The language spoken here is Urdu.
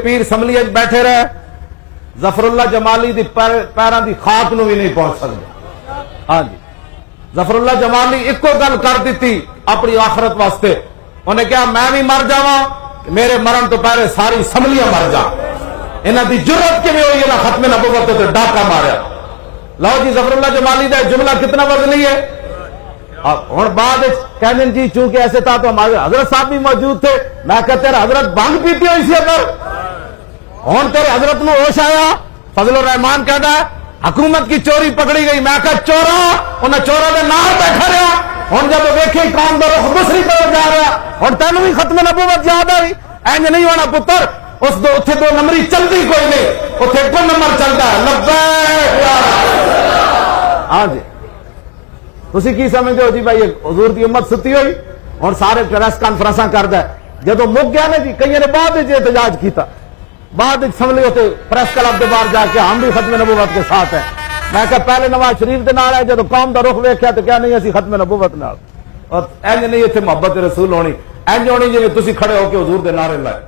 پیر سملی بیٹھے رہے ظفر اللہ جمالی دی پیراں دی خاک نو بھی نہیں پہنچ سکتے. ہاں جی ظفر اللہ جمالی ایک گل کر دیتی اپنی آخرت واسطے. انہیں کہا میں بھی مر جاواں میرے مرن تو پہلے ساری سملیاں مر جا. انہاں دی جرت کیویں ہوئی ہے ختم نبوت تے ڈاکہ ماریا. لو جی ظفر اللہ جمالی دا جملہ کتنا وزنی ہے. ہوں بعد کہنے جی چونکہ ایسے تھا تو ہمارے حضرت صاحب بھی موجود تھے. میں کہتے ہیں حضرت بانگ پیتی ہوئی سی اگر ہوں تیرے حضرت نو ہوش آیا. فضل الرحمان کہتا ہے حکومت کی چوری پکڑی گئی. میں کہا چورا انہیں چورا دے نال بیٹھا رہا. ہوں جب ویکھی قوم دا رخ دوسری طرف جا رہا ہوں تینوں بھی ختم نبوت یاد آئی. اینج نہیں ہونا پتر. اس دو اتنے دو نمبری چلتی کوئی نہیں اتنے کو نمبر چلتا ہے. لبیک. ہاں جی تسی کی سمجھتے ہو جی بھائی حضور دی امت ستی ہوئی اور سارے پریس کانفرنساں کردا ہے. جدو مک گیا نا جی کئی نے بعد احتجاج کیتا بعد سمجھ ہوتے پریس کلب کے باہر جا کے ہم بھی ختم نبوت کے ساتھ ہیں. میں کہا پہلے نواز شریف دے نال ہے جدو قوم دا رخ ویکھیا تو کیا نہیں اسی ختم نبوت نال. اور اینج نہیں اتنے محبت رسول ہونی اینج ہونی جی تسی کھڑے ہو کے حضور دے نعرے لائے.